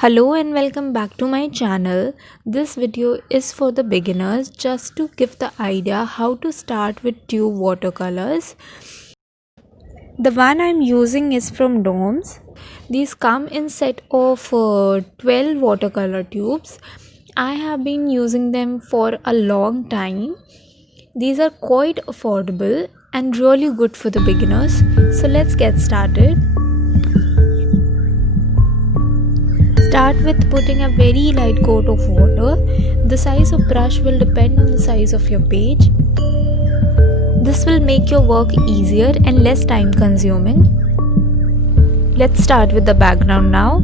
Hello and welcome back to my channel. This video is for the beginners just to give the idea how to start with tube watercolors. The one I'm using is from Doms. These come in set of 12 watercolor tubes. I have been using them for a long time. These are quite affordable and really good for the beginners. So let's get started. Start with putting a very light coat of water. The size of brush will depend on the size of your page. This will make your work easier and less time consuming. Let's start with the background now.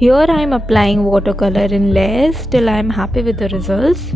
Here I am applying watercolor in layers till I am happy with the results.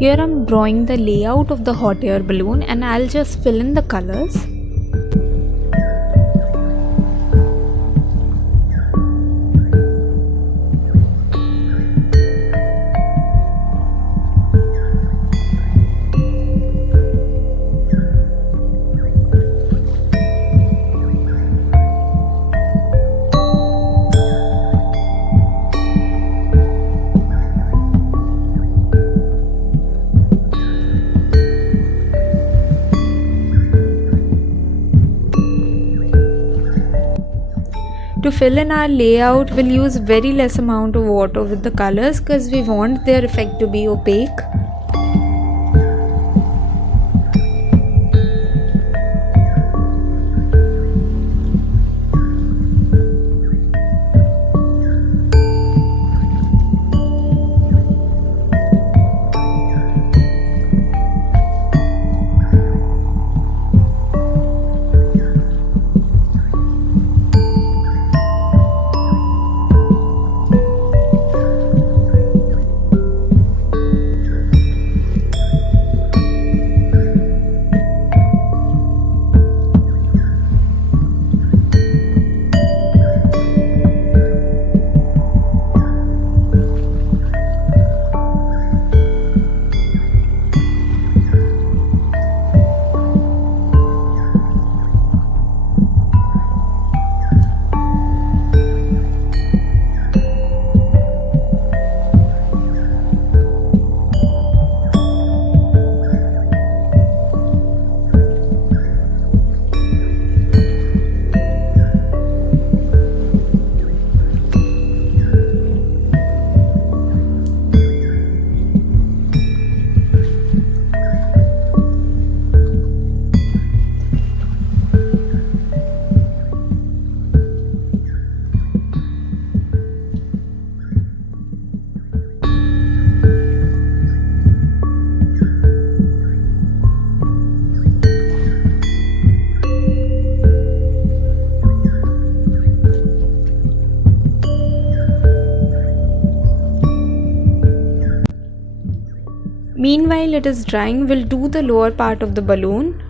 Here I'm drawing the layout of the hot air balloon and I'll just fill in the colors. To fill in our layout, we'll use very less amount of water with the colors because we want their effect to be opaque. Meanwhile it is drying, we'll do the lower part of the balloon.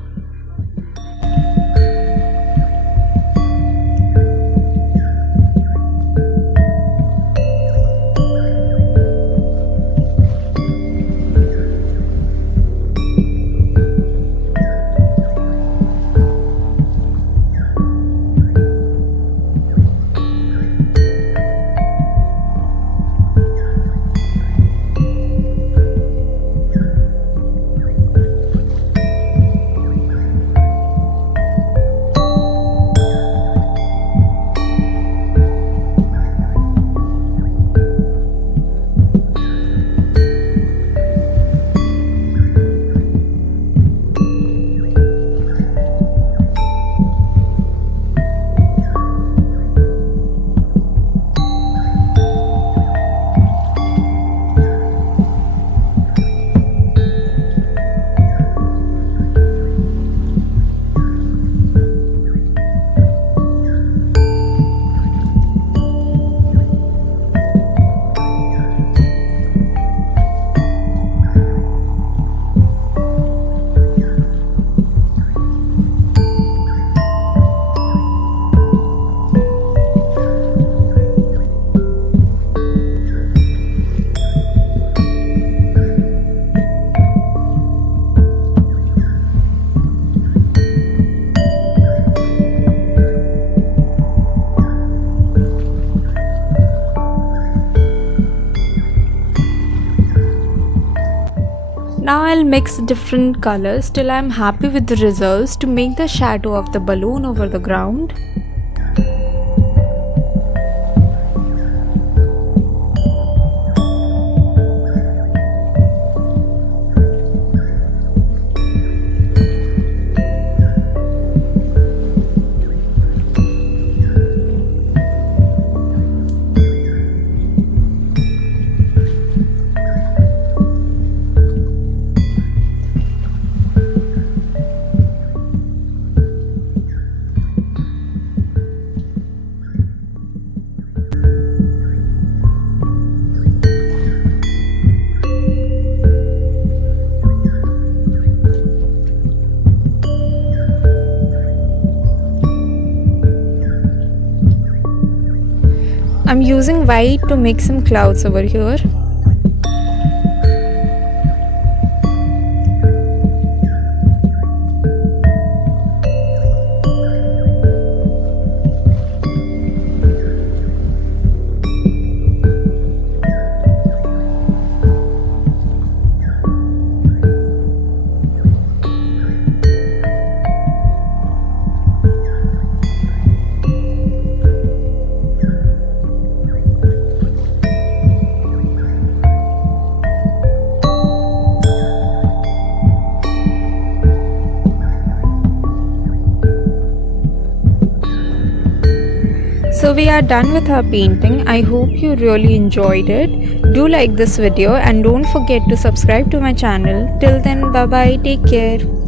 Now I'll mix different colors till I'm happy with the results to make the shadow of the balloon over the ground. I'm using white to make some clouds over here. So we are done with our painting. I hope you really enjoyed it. Do like this video and don't forget to subscribe to my channel. Till then, bye bye, take care.